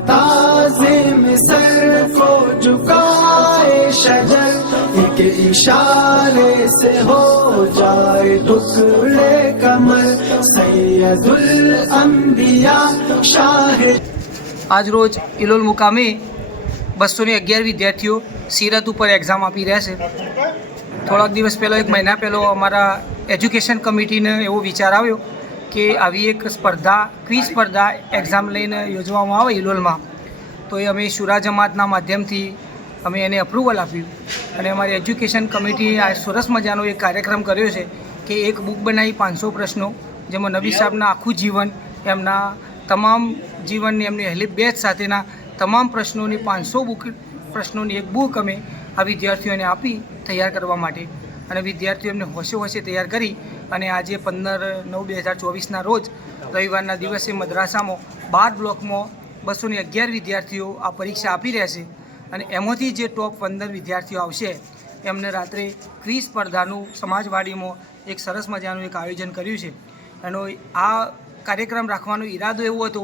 ताज़िम sir को झुकाए शजर, एक इशारे से हो जाए टुकड़े कमर, सैयदुल अंबिया शाह। आज रोज इलोल मुकामे 211 વિદ્યાર્થીઓ સીરત ઉપર એક્ઝામ આપી રહ્યા છે। થોડાક દિવસ પહેલાં, એક મહિના પહેલાં અમારા એજ્યુકેશન કમિટીને એવો વિચાર આવ્યો કે આવી એક સ્પર્ધા, ક્વિઝ સ્પર્ધા એક્ઝામ લઈને યોજવામાં આવે ઇલોલમાં, તો એ અમે શુરા જમાતના માધ્યમથી અમે એને અપ્રુવલ આપ્યું અને અમારી એજ્યુકેશન કમિટીએ આ સરસ મજાનો એક કાર્યક્રમ કર્યો છે કે એક બુક બનાવી 500 પ્રશ્નો, જેમાં નબી સાહેબના આખું જીવન, એમના તમામ જીવનની, એમની અહેલી બેચ સાથેના તમામ પ્રશ્નોની 500 પ્રશ્નોની એક બુક અમે આ વિદ્યાર્થીઓને આપી તૈયાર કરવા માટે, અને વિદ્યાર્થીઓ એમને હોશે હોશે તૈયાર કરી અને આજે 15/9/2024ના રોજ રવિવારના દિવસે મદ્રાસામાં 12 બ્લોકમાં 211 વિદ્યાર્થીઓ આ પરીક્ષા આપી રહ્યા છે અને એમાંથી જે ટોપ 15 વિદ્યાર્થીઓ આવશે એમને રાત્રે ક્વિઝ સ્પર્ધાનું સમાજવાડીમાં એક સરસ મજાનું એક આયોજન કર્યું છે। એનો આ કાર્યક્રમ રાખવાનો ઈરાદો એવો હતો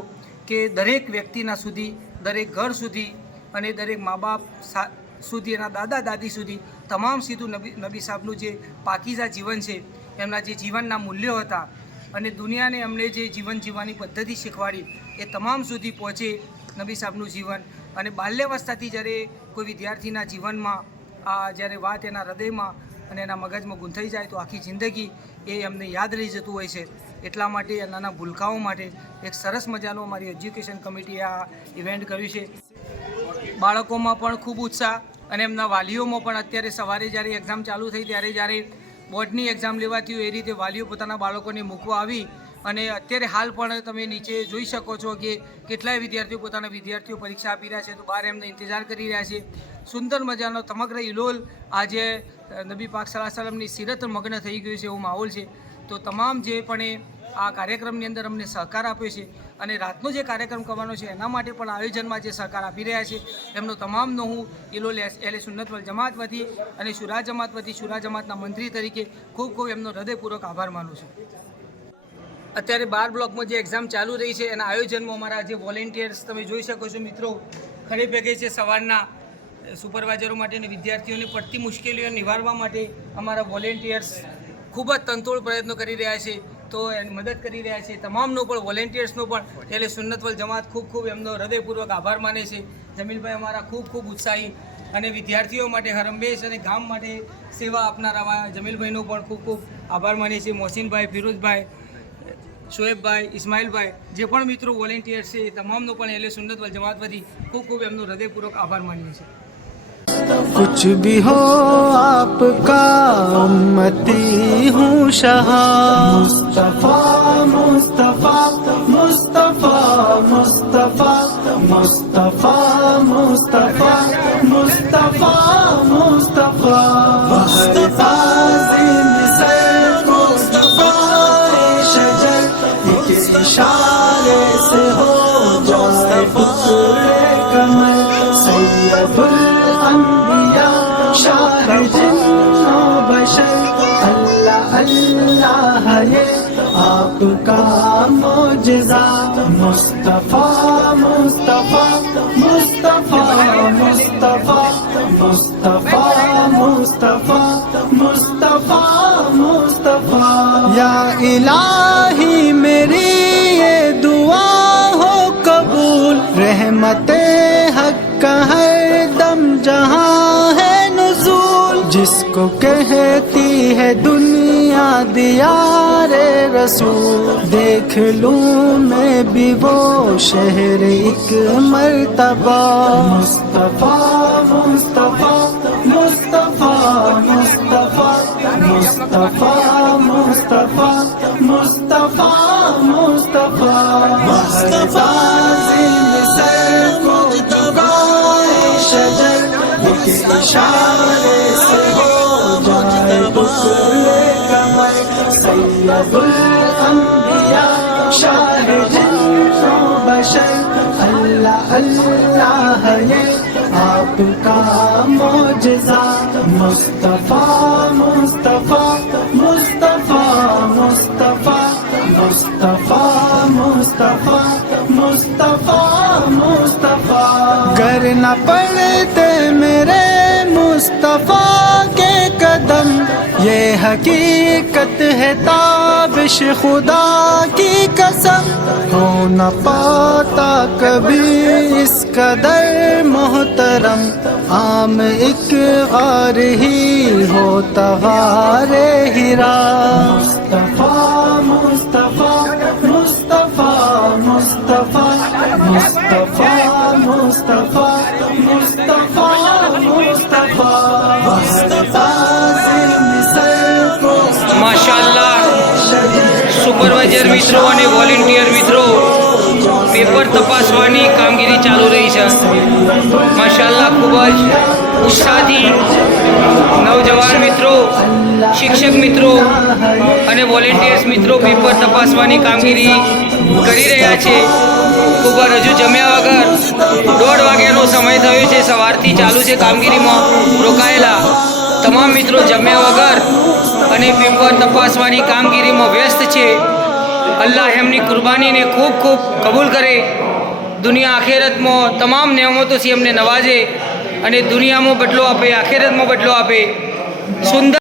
કે દરેક વ્યક્તિના સુધી, દરેક ઘર સુધી અને દરેક મા બાપ સુધી, એના દાદા દાદી સુધી તમામ સીધું નબી સાહેબનું જે પાકીઝા જીવન છે, એમના જે જીવનના મૂલ્યો હતા અને દુનિયાને એમણે જે જીવન જીવવાની પદ્ધતિ શીખવાડી એ તમામ સુધી પહોંચે નબી સાહેબનું જીવન। અને બાલ્યાવસ્થાથી જ્યારે કોઈ વિદ્યાર્થીના જીવનમાં આ જ્યારે વાત એના હૃદયમાં અને એના મગજમાં ગૂંથાઈ જાય તો આખી જિંદગી એ એમને યાદ રહી જતું હોય છે। એટલા માટે નાના ભૂલકાઓ માટે એક સરસ મજાનો અમારી એજ્યુકેશન કમિટીએ આ ઇવેન્ટ કર્યું છે। બાળકોમાં પણ ખૂબ ઉત્સાહ અને એમના વાલીઓમાં પણ અત્યારે સવારે જ્યારે એક્ઝામ ચાલુ થઈ ત્યારે જ્યારે બોર્ડની એક્ઝામ લેવાતી હોય એ રીતે વાલીઓ પોતાના બાળકોને મૂકવા આવી અને અત્યારે હાલ પણ તમે નીચે જોઈ શકો છો કે કેટલાય વિદ્યાર્થીઓ પોતાના વિદ્યાર્થીઓ પરીક્ષા આપી રહ્યા છે, તો બહાર એમને ઇંતજાર કરી રહ્યા છે। સુંદર મજાનો સમગ્ર ઇલોલ આજે નબી પાક સલ્લલ્લાહુ અલૈહિ વસલ્લમની સીરત મગ્ન થઈ ગયું છે એવો માહોલ છે। તો તમામ જે પણ આ કાર્યક્રમની અંદર અમને સહકાર આપ્યો છે અને રાતનો જે કાર્યક્રમ કરવાનો છે એના માટે પણ આયોજનમાં જે સહકાર આપી રહ્યા છે એમનો તમામનો હું ઇલોલ અહેલે સુન્નત વલ જમાત વતી અને શુરા જમાત વતી, શુરા જમાતના મંત્રી તરીકે ખૂબ ખૂબ એમનો હૃદયપૂર્વક આભાર માનું છું। અત્યારે 12 બ્લોકમાં જે એક્ઝામ ચાલુ રહી છે એના આયોજનમાં અમારા જે વોલેન્ટિયર્સ તમે જોઈ શકો છો મિત્રો, ખડે ભેગે છે સવારના સુપરવાઇઝરો માટે અને વિદ્યાર્થીઓને પડતી મુશ્કેલીઓ નિવારવા માટે અમારા વોલેન્ટિયર્સ ખૂબ જ તનતોડ પ્રયત્નો કરી રહ્યા છે, તો એની મદદ કરી રહ્યા છે। તમામનો પણ વોલેન્ટિયર્સનો પણ એટલે સુન્નત વલ જમાત ખૂબ ખૂબ એમનો હૃદયપૂર્વક આભાર માને છે। જમીલભાઈ અમારા ખૂબ ખૂબ ઉત્સાહી અને વિદ્યાર્થીઓ માટે હરંમેશ અને ગામ માટે સેવા આપનારા જમીલભાઈનો પણ ખૂબ ખૂબ આભાર માને છે। મોહસિનભાઈ, ફિરોઝભાઈ, શોએબભાઈ, ઇસ્માઇલભાઈ, જે પણ મિત્રો વોલેન્ટિયર્સ છે એ તમામનો પણ એટલે સુન્નત વલ જમાત વતી ખૂબ ખૂબ એમનો હૃદયપૂર્વક આભાર માનીએ છીએ। कुछ भी हो आपका उम्मती हूँ शहा, मुस्तफा मुस्तफा मुस्तफा मुस्तफा मुस्तफा मुस्तफा मुस्तफा मुस्तफा मुस्तफा शजर, एक इशारे से हो जाए टुकड़े कमर, सैयदुल अंबिया शाह जिन्नो बशर, अल्लाह अल्लाह ये आपका मोजज़ा, मुस्तफा मुस्तफा मुस्तफा मुस्तफा मुस्तफा मुस्तफा मुस्तफा मुस्तफा। या इलाही मेरी ये दुआ हो कबूल, रहमते हक का हर दम जहाँ है नुज़ूल, जिसको कहती है दुनिया दियारे रसूल, देख लूँ मैं भी वो शहर एक मर्तबा, मुस्तफा मुस्तफा मुस्तफा मुस्तफा मुस्तफा मुस्तफा मुस्तफा मुस्तफा मुस्तफा शजर, एक इशारे से हो जाए टुकड़े कमर, सैयदुल अंबिया शाह जिन्नो बशर, अल्लाह अल्लाह ये आपका मोजज़ा, मुस्तफा मुस्तफा मुस्तफा मुस्तफा मुस्तफा मुस्तफा मुस्तफा मुस्तफा गर न पड़ते मेरे मुस्तफा के कदम, ये हकीकत है ताबिश खुदा की कसम, हो न पाता कभी इस कदर मोहतरम, आम एक गार ही होता गारे हिरा। मुस्तफा मुस्तफा मुस्तफा मुस्तफा मुस्तफा मुस्तफा मुस्तफा मुस्तफा માશાઅલ્લાહ સુપરવાઇઝર મિત્રો અને વોલેન્ટિયર મિત્રો પેપર તપાસવાની કામગીરી ચાલુ રહી છે। માશાઅલ્લાહ ખૂબ જ ઉત્સાહથી નવજવાન મિત્રો, શિક્ષક મિત્રો અને વોલેન્ટિયર્સ મિત્રો પેપર તપાસવાની કામગીરી કરી રહ્યા છે। ખૂબ જ હજુ જમ્યા વગર 1:30 વાગ્યાનો સમય થયો છે, સવારથી ચાલુ છે કામગીરીમાં રોકાયેલા તમામ મિત્રો જમ્યા વગર અને પેપર તપાસવાની કામગીરીમાં વ્યસ્ત છે। અલ્લાહ એમની કુરબાનીને ખૂબ ખૂબ કબૂલ કરે, દુનિયા આખેરતમાં તમામ નેમતોથી એમને નવાજે અને દુનિયામાં બદલો આપે, આખેરતમાં બદલો આપે। સુંદર